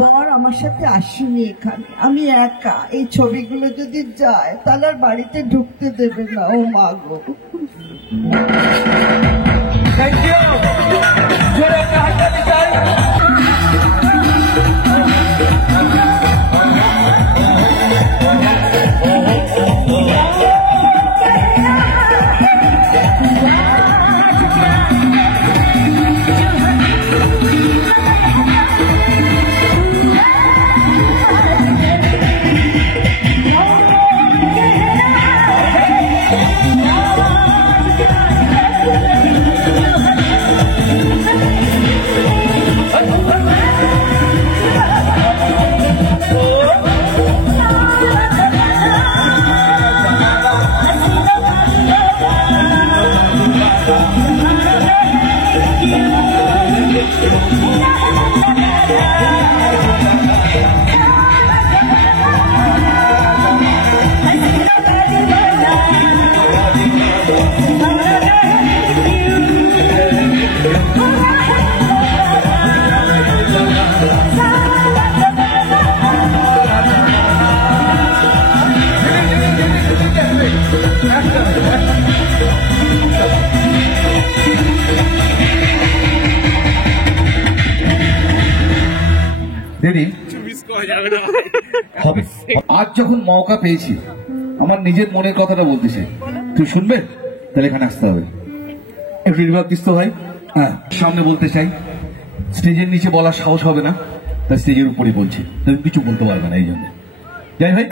বর আমার সাথে আসেনি এখানে, আমি একা। এই ছবিগুলো যদি যায় তাহলে আর বাড়িতে ঢুকতে দেবে না। ও মা গো, থ্যাংক ইউ। জোরে একটা হাততালি চাই। দিদি হবে, আজ যখন মৌকা পেয়েছি আমার নিজের মনের কথাটা বলতেছি, তুই শুনবে? তাহলে এখানে আসতে হবে। একটু রিভাব দিস তো ভাই। হ্যাঁ, সামনে বলতে চাই, স্টেজের নিচে বলার সাহস হবে না, তাই স্টেজের উপরে বলছি, তুমি কিছু বলতে পারবে না এই জন্য। যাই ভাই,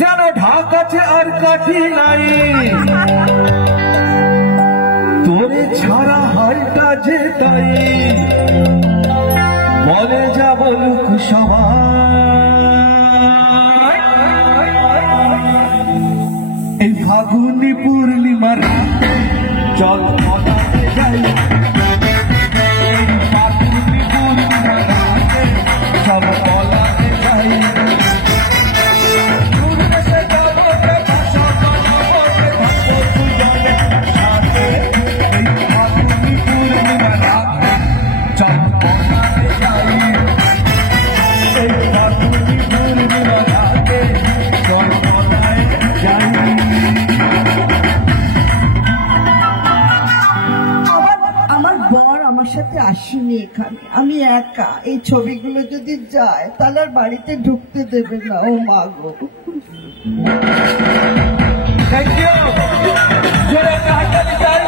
যেন ঢাক আছে আর কাঠি নাই, তোরে ছাড়া হয়টা যে তাই, বলে যা বলুক সবাই, এই ফাগুনি পূর্ণিমার চল পলাতে যাই, এই ফাগুনি পূর্ণিমার চল পলাতে যাই, আমার সাথে আসেনি এখানে, আমি একা। এই ছবিগুলো যদি যায় তাহলে আর বাড়িতে ঢুকতে দেবে না। ও মা গো, থ্যাংক ইউ। জোরে একটা হাততালি চাই।